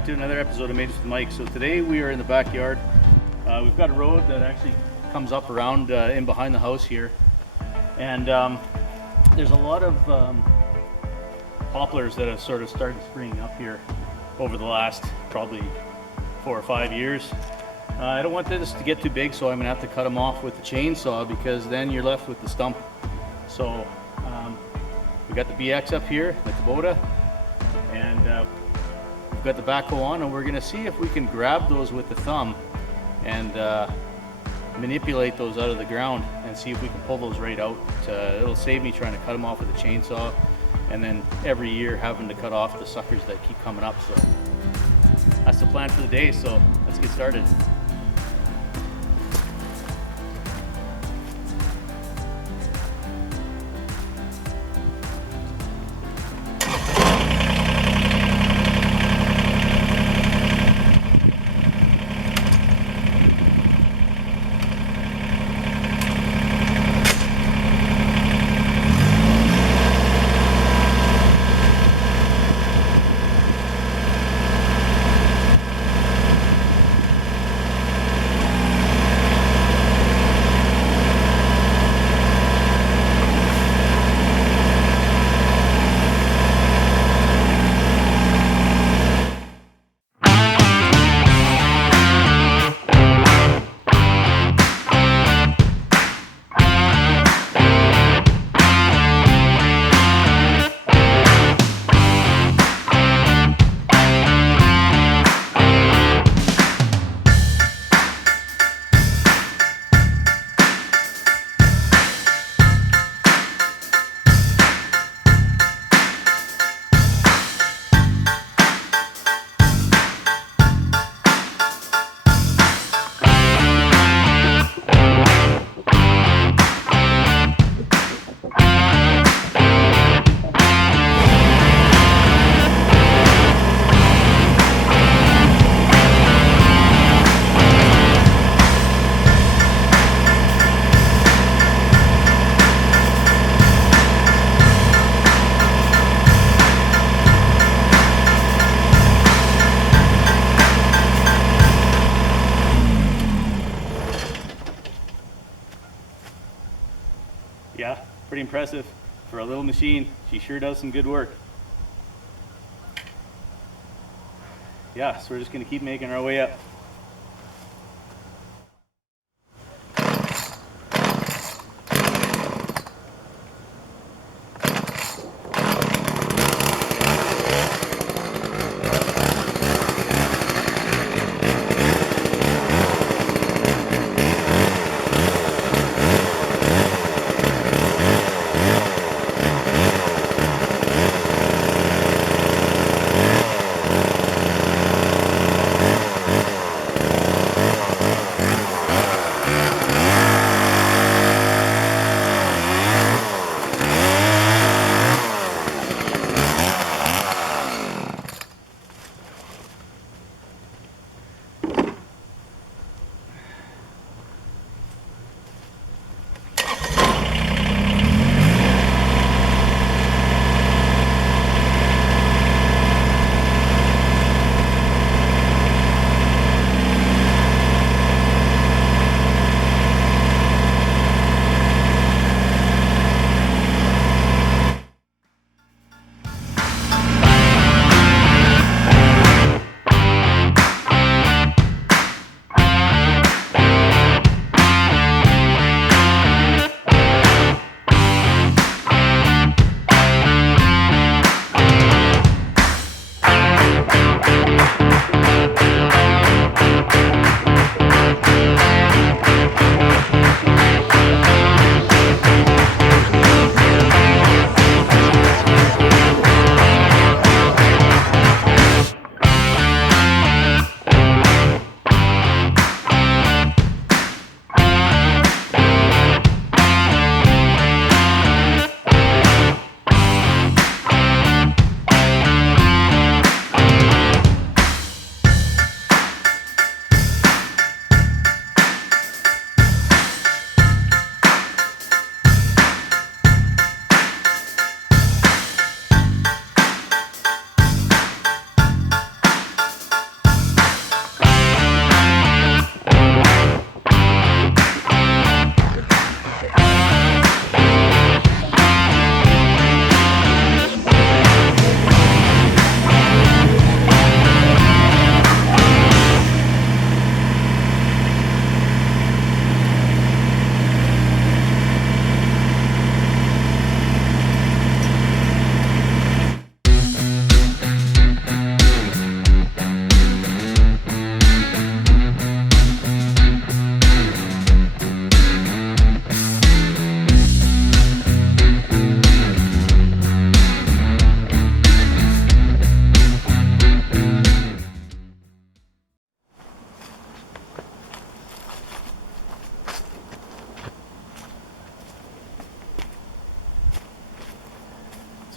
back to another episode of Mates with Mike. So today we are in the backyard. We've got a road that actually comes up around in behind the house here, and there's a lot of poplars that have sort of started springing up here over the last probably 4 or 5 years. I don't want this to get too big, so I'm gonna have to cut them off with the chainsaw, because then you're left with the stump. So we got the BX up here, the Kubota, and we've got the backhoe on, and we're gonna see if we can grab those with the thumb and manipulate those out of the ground and see if we can pull those right out. It'll save me trying to cut them off with a chainsaw and then every year having to cut off the suckers that keep coming up. So that's the plan for the day, so let's get started. Yeah, pretty impressive for a little machine. She sure does some good work. Yeah, so we're just gonna keep making our way up.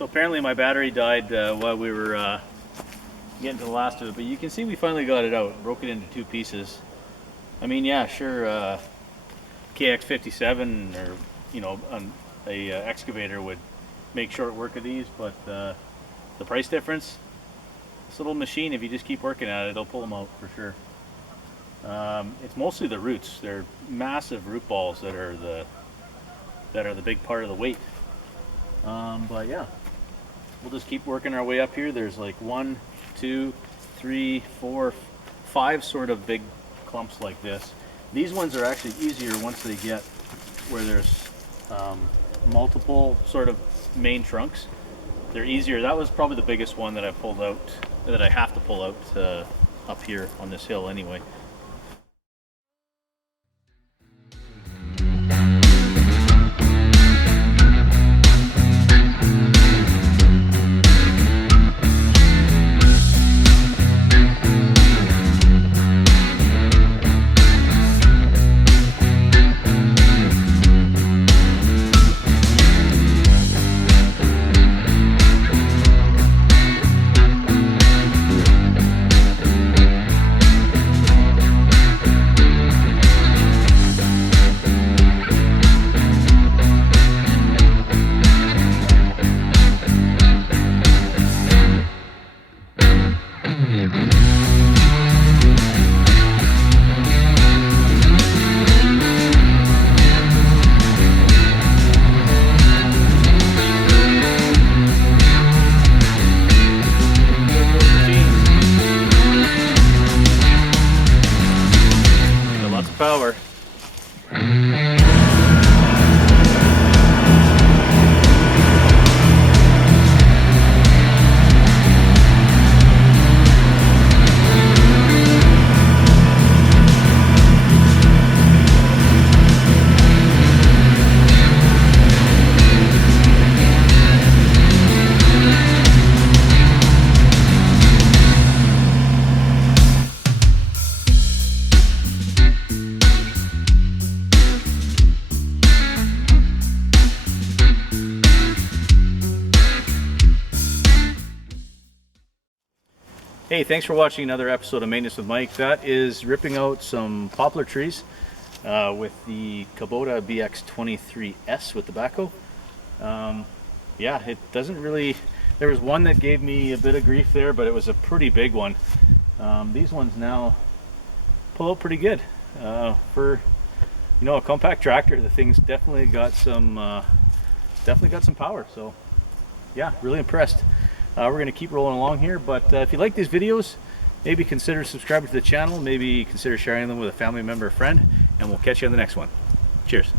So apparently my battery died while we were getting to the last of it, but you can see we finally got it out, broke it into two pieces. I mean, yeah, sure, KX57 or, you know, a excavator would make short work of these, but the price difference, this little machine, if you just keep working at it, it'll pull them out for sure. It's mostly the roots. They're massive root balls that are the big part of the weight. But yeah, we'll just keep working our way up here. There's like 1, 2, 3, 4, 5 sort of big clumps like this. These ones are actually easier once they get where there's multiple sort of main trunks. They're easier. That was probably the biggest one that I pulled out, that I have to pull out up here on this hill anyway. Power. Hey, thanks for watching another episode of Maintenance with Mike. That is ripping out some poplar trees with the Kubota BX23S with the backhoe. Yeah, it doesn't really, there was one that gave me a bit of grief there, but it was a pretty big one. These ones now pull out pretty good. For, you know, a compact tractor, the thing's definitely got some power. So yeah, really impressed. We're going to keep rolling along here, but if you like these videos, maybe consider subscribing to the channel, maybe consider sharing them with a family member or friend, and we'll catch you on the next one. Cheers.